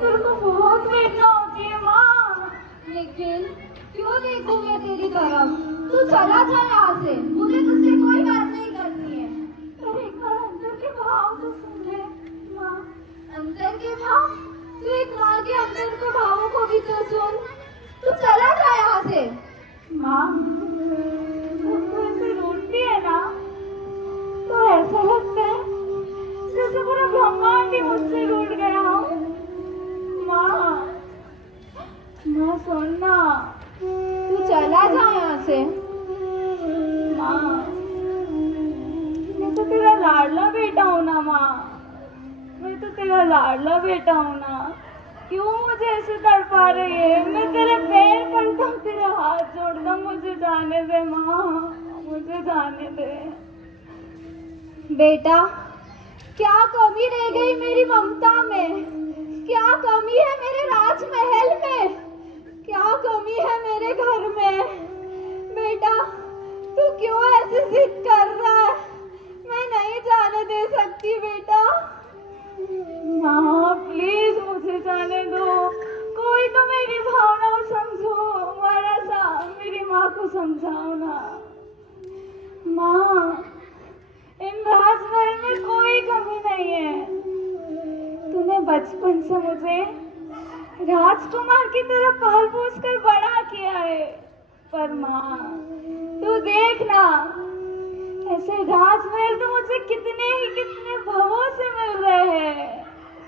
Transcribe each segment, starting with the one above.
तेरे को बहुत वेदना होती है माँ। लेकिन क्यों देखूं मैं तेरी तरफ? तू चला जा यहाँ से, मुझे तुझसे कोई बात नहीं करनी है। पर एक बार अंदर के भाव तो सुन ले माँ। अंदर के भाव? तू एक माँ के अंदर के भावों को भी तो सुन। तू चला जा यहाँ से। माँ तो ऐसे रोती है ना तो ऐसा लगता है जैसे पूरा ब्रह्मांड ही मुझसे रूठ गया हो। माँ माँ सुन ना। तू चला जा यहाँ से। माँ मैं तो तेरा लाडला बेटा हूँ ना माँ। मैं तो तेरा लाडला बेटा हूँ ना। क्यों मुझे ऐसे तड़पा रही है? मैं तेरे पैर पड़ता हूँ, तेरे हाथ जोड़ता हूँ, मुझे जाने दे माँ, मुझे जाने दे। बेटा, क्या कमी रह गई मेरी ममता में? क्या कमी है मेरे राजमहल में? क्या कमी है मेरे घर में? बेटा, तू क्यों ऐसे जिद कर रहा है? मैं नहीं जाने दे सकती बेटा। माँ प्लीज मुझे जाने दो। कोई तो मेरी भावनाओं समझो, मारा सा मेरी माँ को समझाओ ना। माँ इन राजमहल में कोई कमी नहीं है। तूने बचपन से मुझे राजकुमार की तरह पाल पोस कर बड़ा किया है। पर माँ तू देख ना, ऐसे राजमहल तो मुझे कितने भवों से मिल रहे हैं।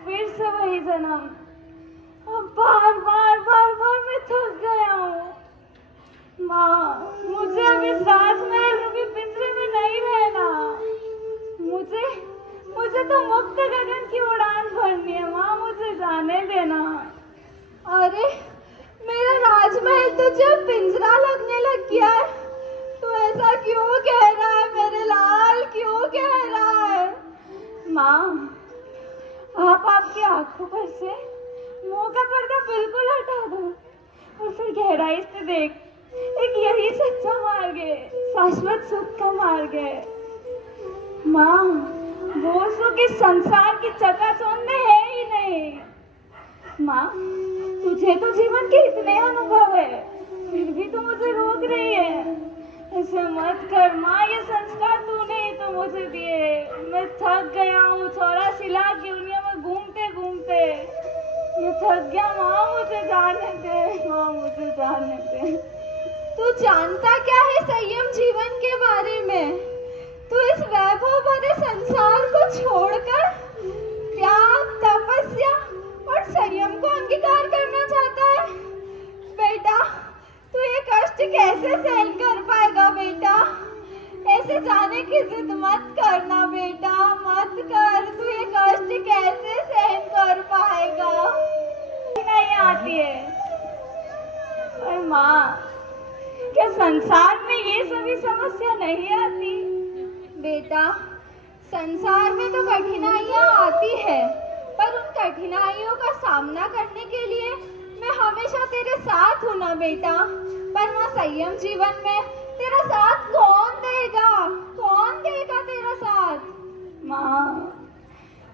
फिर से वही जन्म। अब बार बार मैं थक गया हूँ। माँ मुझे अब इस राजमहल के पिंजरे में नहीं रहना। मुझे तो मुक्त गगन की उड़ान भरनी है माँ, मुझे जाने देना। अरे मेरा राजमहल तुझे पिंजरा लगने लग गया है? तू ऐसा क्यों कह रहा है मेरे लाल, क्यों कह रहा है? माँ आप आपकी आंखों पर से मुंह का पर्दा बिल्कुल हटा दो और फिर गहराई से देख। एक यही सच्चा मार्ग है, शाश्वत सुख का मार्ग है। माँ वो सुख इस संसार की चकाचौंध में है ही नहीं। माँ तुझे तो जीवन के इतने अनुभव है, फिर भी तू मुझे रोक रही है। ऐसे मत कर माँ, ये संस्कार तूने ही तो मुझे दिए। मैं थक गया हूँ 84 लाख दुनिया में घूमते घूमते। मैं थक गया माँ, मुझे जाने दे माँ, मुझे जाने दे। तू जानता क्या है संयम जीवन के बारे में? तू इस वैभव भरे संसार को छोड़कर त्याग, तपस्या और संयम को अंगीकार करना चाहता है। बेटा, तू ये कष्ट कैसे सहन कर पाएगा बेटा? ऐसे जाने की जिद मत करना बेटा, मत कर। तू ये कष्ट कैसे सहन कर पाएगा? नहीं आती है। और माँ क्या संसार में ये सभी समस्या नहीं आती? बेटा, संसार में तो कठिनाइयाँ आती है, पर उन कठिनाइयों का सामना करने के लिए मैं हमेशा तेरे साथ हूँ ना बेटा। पर वहाँ संयम जीवन में तेरा साथ कौन देगा? कौन देगा तेरा साथ? माँ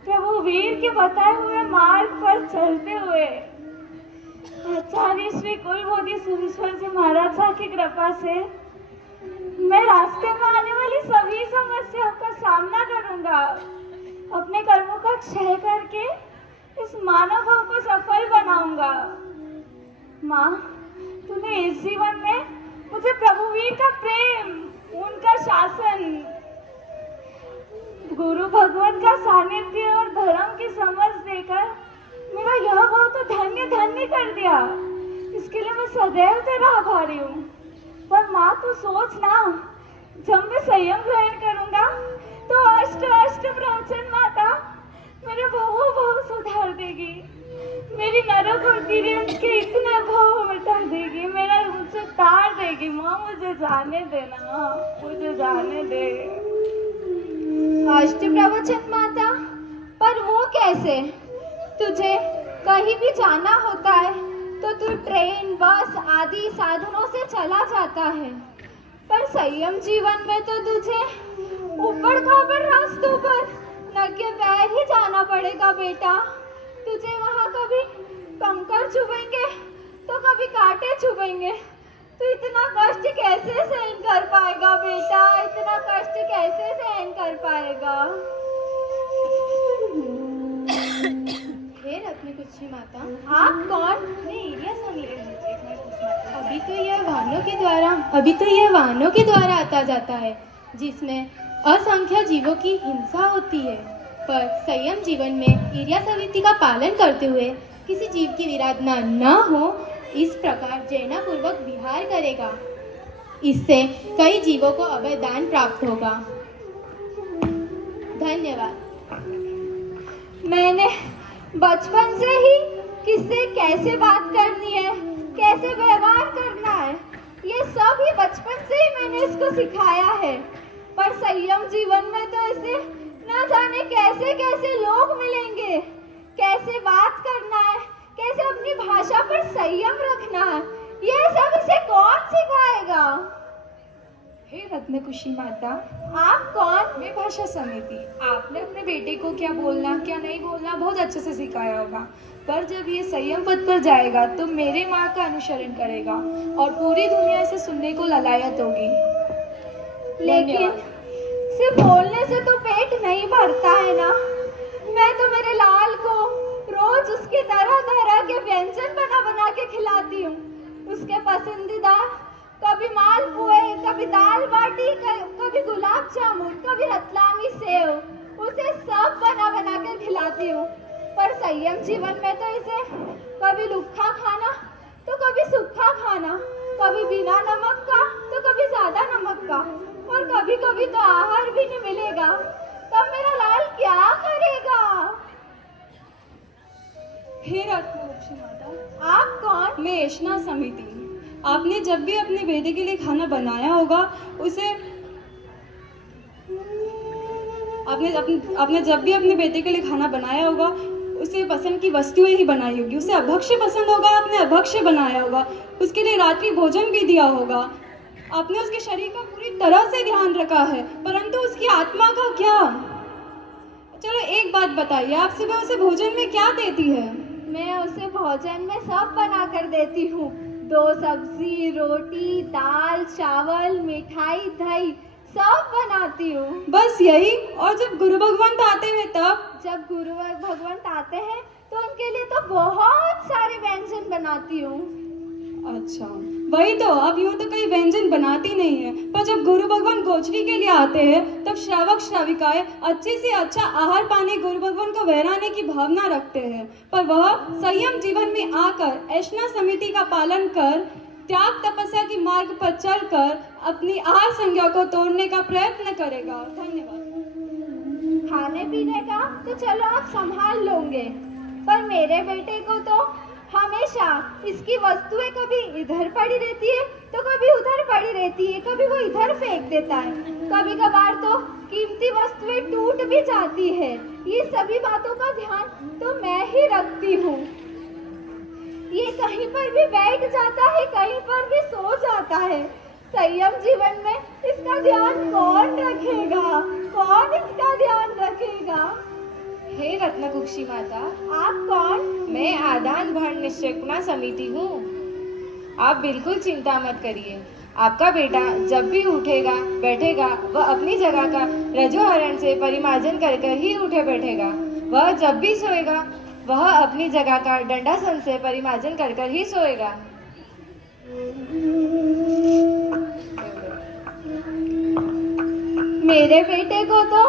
प्रभु वीर के बताए हुए मार्ग पर चलते हुए आचार्य श्री कुलबोधि सुरेश्वर जी महाराज साहब की कृपा से मैं रास्ते में आने वाली सभी समस्याओं का सामना करूंगा। अपने कर्मों का क्षय करके इस मानव भाव को सफल बनाऊंगा। माँ तूने इस जीवन में मुझे प्रभु वीर का प्रेम, उनका शासन, गुरु भगवान का सानिध्य और धर्म की समझ देकर मेरा यह भाव तो धन्य धन्य कर दिया। इसके लिए मैं सदैव तेरा आभारी हूँ। पर माँ तू सोच ना, जब मैं संयम ग्रहण करूंगा तो अष्ट प्रवचन माता मेरे भाव सुधार देगी। मेरी नरक और तिर्यंत के इतने भाव मिटा देगी, मेरा मुझे तार देगी। माँ मुझे जाने देना, मुझे जाने दे। अष्ट प्रवचन माता? पर वो कैसे? तुझे कहीं भी जाना होता है तो तू ट्रेन, बस आदि साधनों से चला जाता है, पर संयम जीवन में तो तुझे ऊपर खाबड़ रास्तों पर नंगे पैर ही जाना पड़ेगा बेटा। तुझे वहाँ कभी कभी कांटे चुभेंगे। तू इतना कष्ट कैसे सहन कर पाएगा बेटा, इतना कष्ट कैसे सहन कर पाएगा? हे रत्नकुक्षी माता, आप कौन? मैं एरिया समीर हूँ। अभी तो यह वाहनों के द्वारा आता जाता है, जिसमें असंख्य जीवों की हिंसा होती है। पर संयम जीवन में एरिया समिति का पालन करते हुए किसी जीव की विराधना न हो, इस प्रकार जैनापूर्वक विहार करेगा। इससे कई जीवों को अभय दान प्राप्त होगा। धन्यवाद। मैंने बचपन से ही किससे कैसे बात करनी है, कैसे व्यवहार करना है, ये सब ही बचपन से ही मैंने इसको सिखाया है। पर संयम जीवन में तो ऐसे न जाने कैसे कैसे लोग मिलेंगे, कैसे बात करना है, कैसे अपनी भाषा पर संयम रखना है, ये सब इसे कौन सिखाएगा? हे रत्नकुक्षी माता, आप कौन? मैं भाषा समिति। आपने अपने बेटे को क्या बोलना क्या नहीं बोलना बहुत अच्छे से सिखाया होगा, पर जब ये संयम पद पर जाएगा तो मेरे मार्ग का अनुसरण करेगा और पूरी दुनिया इसे सुनने को ललायत होगी। लेकिन सिर्फ बोलने से तो पेट नहीं भरता है ना। मैं तो मेरे लाल को रोज उसके तरह तरह के व्यंजन बना बना के खिलाती हूँ। उसके पसंदीदा कभी मालपुए, कभी दाल बाटी, कभी गुलाब जामुन, कभी रतलामी सेव, उसे सब बना बना कर खिलाती हूँ। पर संयम जीवन में तो इसे कभी लुक्खा खाना तो कभी सूखा खाना, कभी बिना नमक का तो कभी ज्यादा नमक का, और कभी कभी तो आहार भी नहीं मिलेगा। तब मेरा लाल क्या करेगा? हे रत्नकुक्षी माता, आप कौन? मैं एशना समिति। आपने जब भी अपने बेटे के लिए खाना बनाया होगा उसे आपने जब भी अपने बेटे के लिए खाना बनाया होगा उसे पसंद की वस्तुएं ही बनाई होगी। उसे अभक्ष्य पसंद होगा, आपने अभक्ष्य बनाया होगा। उसके लिए रात्रि भोजन भी दिया होगा। आपने उसके शरीर का पूरी तरह से ध्यान रखा है, परंतु उसकी आत्मा का क्या? चलो एक बात बताइए, आप सुबह उसे भोजन में क्या देती है? मैं उसे भोजन में सब बना कर देती हूँ। 2 सब्जी, रोटी, दाल, चावल, मिठाई, दही सब बनाती हूँ। बस यही? और जब गुरु भगवंत आते हैं तब? जब गुरु भगवंत आते हैं तो उनके लिए तो बहुत सारे व्यंजन बनाती हूँ। अच्छा, वही तो। अब यूँ तो कई व्यंजन बनाती नहीं है, पर जब गुरु भगवान गोचरी के लिए आते हैं तब श्रावक श्राविकाएं अच्छे से अच्छा आहार पाने गुरु भगवान को बहराने की भावना रखते हैं। पर वह संयम जीवन में आकर ऐशना समिति का पालन कर, त्याग तपस्या की मार्ग पर चलकर अपनी आहार संज्ञा को तोड़ने का प्रयत्न करेगा। धन्यवाद। खाने पीने का तो चलो आप संभाल लोगे, पर मेरे बेटे को तो हमेशा इसकी वस्तुएं कभी इधर पड़ी रहती है तो कभी उधर पड़ी रहती है, कभी वो इधर फेंक देता है, कभी कभार तो कीमती वस्तुएं टूट भी जाती है। ये सभी बातों का ध्यान तो मैं ही रखती हूँ। ये कहीं पर भी बैठ जाता है, कहीं पर भी सो जाता है। संयम जीवन में इसका ध्यान कौन रखेगा? कौन इसका ध्यान रखेगा? हे रत्नकुक्षी माता, आप कौन? मैं आदान भरण निश्चयना समिति हूँ। आप बिल्कुल चिंता मत करिए। आपका बेटा जब भी उठेगा बैठेगा वह अपनी जगह का रजोहरण से परिमार्जन कर कर ही उठे बैठेगा। वह जब भी सोएगा वह अपनी जगह का दंडासन से परिमार्जन कर कर ही सोएगा। मेरे बेटे को तो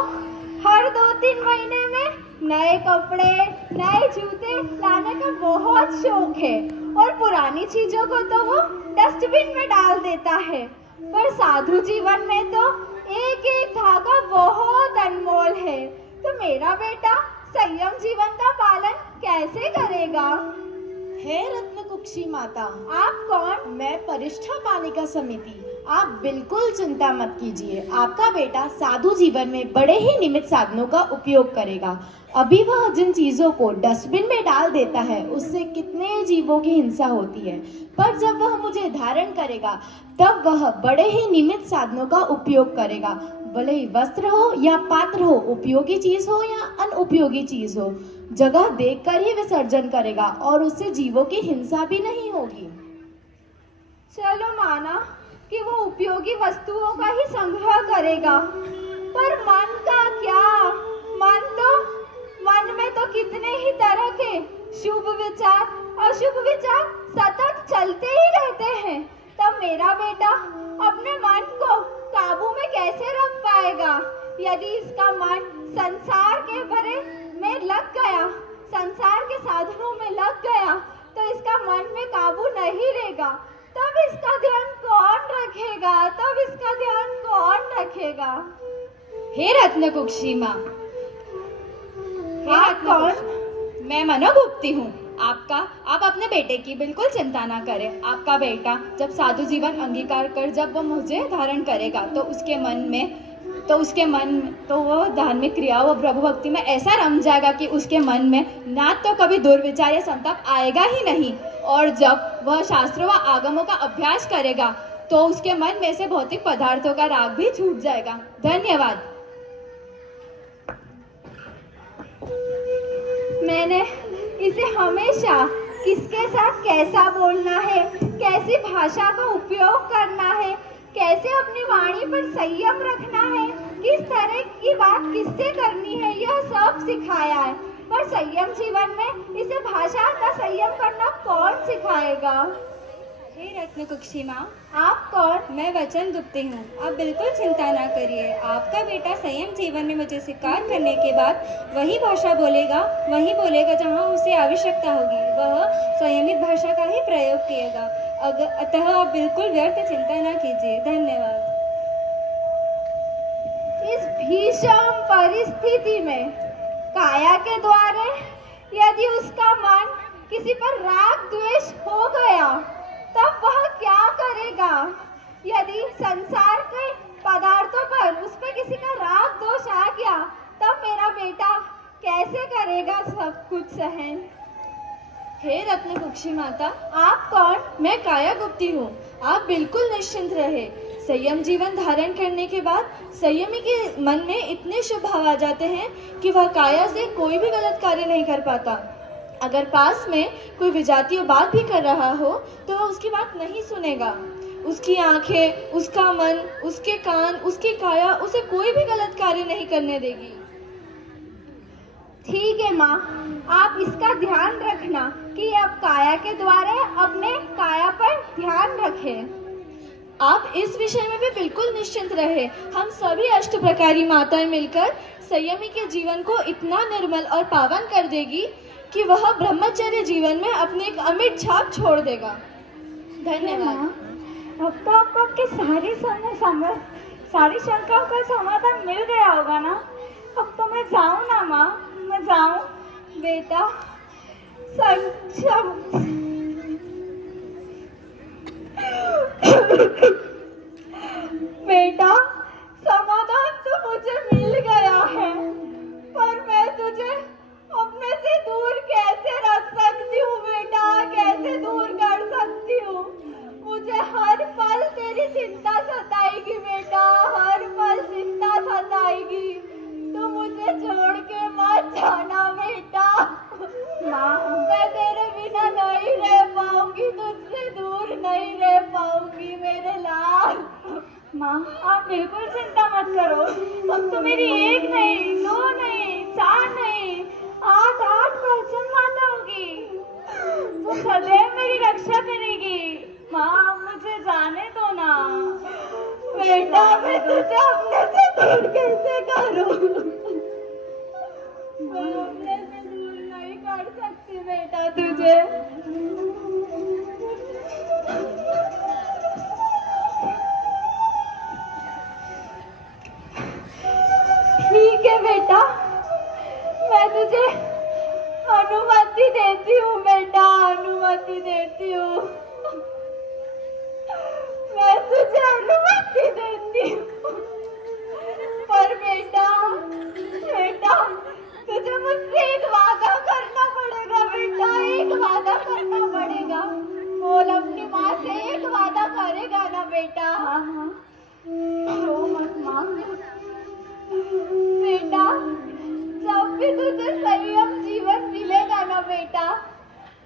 हर 2-3 महीने में नए कपड़े, नए जूते लाने का बहुत शौक है, और पुरानी चीजों को तो वो डस्टबिन में डाल देता है। पर साधु जीवन में तो एक एक धागा बहुत अनमोल है। तो मेरा बेटा संयम जीवन का पालन कैसे करेगा? हे रत्नकुक्षी माता, आप कौन? मैं परिष्ठा पालिका समिति। आप बिल्कुल चिंता मत कीजिए। आपका बेटा साधु जीवन में बड़े ही निमित्त साधनों का उपयोग करेगा। अभी वह जिन चीजों को डस्टबिन में डाल देता है उससे कितने जीवों की हिंसा होती है, पर जब वह मुझे धारण करेगा तब वह बड़े ही निमित्त साधनों का उपयोग करेगा। भले ही वस्त्र हो या पात्र हो, उपयोगी चीज हो या अनुपयोगी चीज हो, जगह देखकर ही विसर्जन करेगा और उससे जीवों की हिंसा भी नहीं होगी। चलो माना कि वो उपयोगी वस्तुओं का ही संग्रह करेगा, पर मन का क्या? मन में तो कितने ही तरह के शुभ विचार, अशुभ विचार सतत चलते ही रहते हैं। तब मेरा बेटा अपने मन को काबू में कैसे रख पाएगा? यदि इसका मन संसार के भरे में लग गया, संसार के साधनों में लग गया, तो इसका मन में काबू नहीं रहेगा। तब इसका ध्यान कौन रखेगा? हे रत्न कुक्षी माँ, आप कौन? मैं मनोगुप्ती हूँ। आप अपने बेटे की बिल्कुल चिंता ना करें। आपका बेटा जब साधु जीवन अंगीकार कर जब वो मुझे धारण करेगा तो वो धार्मिक क्रियाओं व प्रभु भक्ति में ऐसा रम जाएगा कि उसके मन में ना तो कभी दुर्विचार या संताप आएगा ही नहीं। और जब वह शास्त्रों व आगमों का अभ्यास करेगा तो उसके मन में से भौतिक पदार्थों का राग भी छूट जाएगा। धन्यवाद। मैंने इसे हमेशा किसके साथ कैसा बोलना है, कैसी भाषा का उपयोग करना है, कैसे अपनी वाणी पर संयम रखना है, किस तरह की बात किससे करनी है, यह सब सिखाया है। पर संयम जीवन में इसे भाषा का संयम करना कौन सिखाएगा? हे रत्न कुक्षी माँ, आप कौन? मैं वचन गुप्ती हूँ। आप बिल्कुल चिंता ना करिए। आपका बेटा संयम जीवन में मुझे स्वीकार करने के बाद वही भाषा बोलेगा जहाँ उसे आवश्यकता होगी। वह संयमित भाषा का ही प्रयोग किएगा। अतः आप बिल्कुल व्यर्थ चिंता ना कीजिए। धन्यवाद। इस भीषण परिस्थिति में काया के द्वारा यदि उसका मन किसी पर राग द्वेष हो गया, तब वह क्या करेगा? यदि संसार के पदार्थों पर उस पर किसी का राग दोष आ गया, तब मेरा बेटा कैसे करेगा सब कुछ सहन? हे रत्न कुक्षी माता, आप कौन? मैं काया गुप्ती हूँ। आप बिल्कुल निश्चिंत रहे। संयम जीवन धारण करने के बाद संयमी के मन में इतने शुभ भाव आ जाते हैं कि वह काया से कोई भी गलत कार्य नहीं कर पाता। अगर पास में कोई विजातीय बात भी कर रहा हो तो वह उसकी बात नहीं सुनेगा। उसकी आंखें, उसका मन, उसके कान, उसकी काया उसे कोई भी गलत कार्य नहीं करने देगी। ठीक है माँ, आप इसका ध्यान रखना कि आप काया के द्वारा अपने काया पर ध्यान रखें। आप इस विषय में भी बिल्कुल निश्चिंत रहे। हम सभी अष्ट प्रकारी माताएं मिलकर संयमी के जीवन को इतना निर्मल और पावन कर देगी कि वह ब्रह्मचर्य जीवन में अपनी एक अमिट छाप छोड़ देगा। धन्यवाद। अब तो आपको आपके सारी शंकाओं का समाधान मिल गया होगा ना? अब तो मैं जाऊं ना माँ, मैं जाऊं? बेटा संक्षम बेटा, समाधान तो मुझे मिल गया है, पर मैं तुझे अपने से दूर कैसे रख सकती हूँ बेटा? कैसे दूर कर सकती हूँ? मुझे हर पल तेरी चिंता सताएगी बेटा, हर पल चिंता सताएगी। तो मुझे छोड़ के मत जाना बेटा। माँ, मैं तेरे बिना नहीं रह पाऊंगी, तुझसे दूर नहीं रह पाऊंगी मेरे लाल। माँ, आप बिल्कुल चिंता मत करो। अब तो मेरी एक नहीं, दो नहीं, चार नहीं, 8 पर्सन माता होगी। वो सदैव मेरी रक्षा करेगी। माँ, मुझे जाने दो ना। बेटा, मैं तुझे अपने से दूर कैसे करूं? मैं अपने से दूर नहीं कर सकती बेटा तुझे। ठीक है बेटा, मैं तुझे अनुमति देती हूँ बेटा, अनुमति देती हूँ। मैं तुझे अनुमति देती हूँ। पर बेटा तुझे मुझसे एक वादा करना पड़ेगा बेटा, एक वादा करना पड़ेगा। बोल, अपनी माँ से एक वादा करेगा ना बेटा? हाँ, रो मत माँ। बेटा, जब भी तुझे संयम जीवन मिलेगा ना बेटा,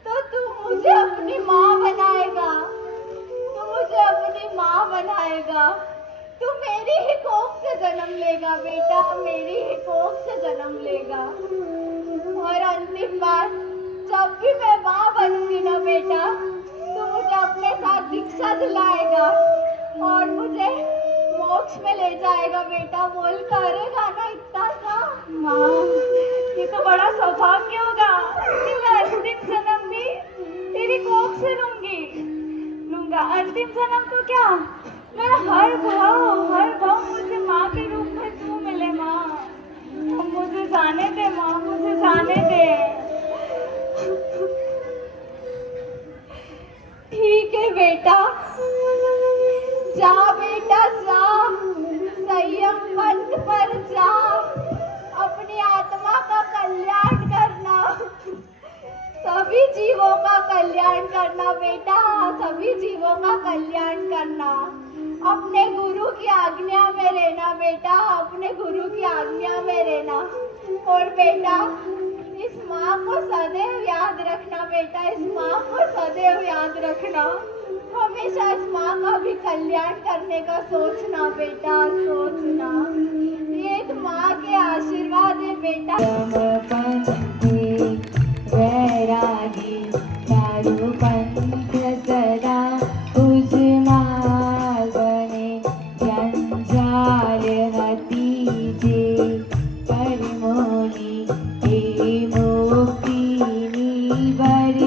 तो तू मुझे अपनी माँ बनाएगा। तू मुझे जन्म लेगा बेटा, मेरी ही कोख से जन्म लेगा। और अंतिम बार जब भी मैं माँ बनूंगी ना बेटा, तो मुझे अपने साथ दीक्षा दिलाएगा और मुझे मोक्ष में ले जाएगा बेटा। बोल करेगा ना इतना सा? माँ, ये तो बड़ा सौभाग्य होगा कि मैं अंतिम जन्म भी तेरी कोख से लूंगा। अंतिम जन्म तो क्या, मैं हर भाव मुझे माँ के रूप में तू मिले माँ। मुझे जाने दे माँ, मुझे जाने दे। ठीक है बेटा, जा बेटा जा, संयम पंथ पर जा, अपनी आत्मा का कल्याण करना, सभी जीवों का कल्याण करना बेटा, सभी जीवों का कल्याण करना। अपने गुरु की आज्ञा में रहना बेटा, अपने गुरु की आज्ञा में रहना। और बेटा, इस माँ को सदैव याद रखना बेटा, इस माँ को सदैव याद रखना। हमेशा इस माँ का भी कल्याण करने का सोचना बेटा, सोचना। ये एक माँ के आशीर्वाद है बेटा। वैरागी चारु पंथ सदा उजमाल बने, जंजाल हतीजे परिमोही हे मुक्ति बर